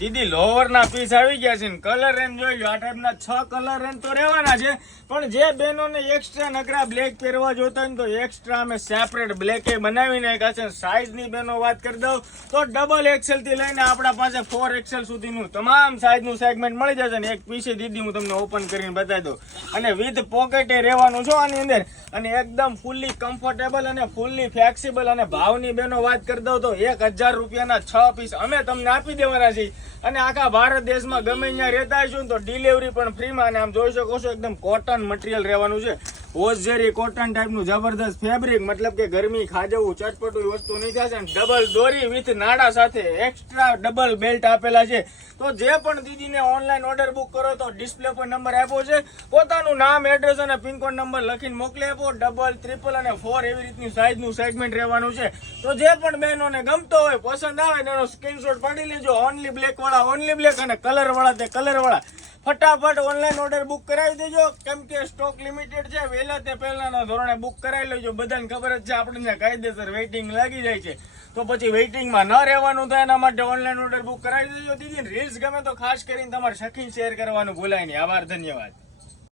દીદી lower ના piece આવી ગયા છે ને કલર રેન્જ જોઈ લો. આ ટાઈપના 6 કલર રેન્જ તો રહેવાના છે, પણ જે બહેનોને એક્સ્ટ્રા નકરા બ્લેક પહેરવા જોતા હોય ને તો એક્સ્ટ્રા અમે સેપરેટ બ્લેક એ બનાવી નાખ્યા છે. સાઈઝ ની બહેનો વાત કરી દઉં તો ડબલ એક્સેલ થી લઈને આપણા પાસે 4 એક્સેલ સુધીનું તમામ સાઈઝ નું સેગમેન્ટ મળી જશે ને એક પીસે દીદી હું તમને ઓપન કરીને બતાવી દઉં. અને વિથ પોકેટ રહેવાનું છે આની અંદર, અને એકદમ ફૂલ્લી કમ્ફર્ટેબલ અને ફૂલ્લી ફ્લેક્સિબલ. અને ભાવની બહેનો વાત કરી દઉં તો 1000 રૂપિયાના 6 પીસ અમે તમને આપી દેવાના છીએ. અને આખા ભારત દેશમાં ગમે ત્યાં રહેતા હશું તો ડિલિવરી પણ ફ્રીમાં. અને આમ જોઈ શકો છો એકદમ કોટન મટીરિયલ રહેવાનું છે, ઓઝરી કોટન ટાઈપનું જબરદસ્ત ફેબ્રિક, મતલબ કે ગરમી ખાજવું ચટપટું વસ્તુ નહીં થશે. ડબલ દોરી વિથ નાડા સાથે એક્સ્ટ્રા ડબલ બેલ્ટ આપેલા છે. તો જે પણ દીદીને ઓનલાઈન ઓર્ડર બુક કરો તો ડિસ્પ્લે પર નંબર આપ્યો છે, પોતાનું નામ એડ્રેસ અને પિનકોડ નંબર લખીને મોકલી આપો. 3 3 અને 4 એવી રીતની સાઈઝનું સેગમેન્ટ રહેવાનું છે. તો જે પણ બહેનોને ગમતો હોય પસંદ આવે એનો સ્ક્રીનશોટ પાડી લેજો. ઓનલી બ્લેક વાળા ઓનલી બ્લેક અને કલર વાળા તે કલર વાળા ફટાફટ ઓનલાઈન ઓર્ડર બુક કરાવી દેજો, કેમ કે સ્ટોક લિમિટેડ છે. વહેલા તે પહેલાના ધોરણે બુક કરાવી લેજો. બધાને ખબર જ છે આપણને કાયદેસર વેઇટિંગ લાગી જાય છે, તો પછી વેઇટિંગમાં ન રહેવાનું થાય એના માટે ઓનલાઈન ઓર્ડર બુક કરાવી દેજો. દીદી રીલ્સ ગમે તો ખાસ કરીને તમારે સખી શેર કરવાનું ભૂલાય નહીં. આભાર, ધન્યવાદ.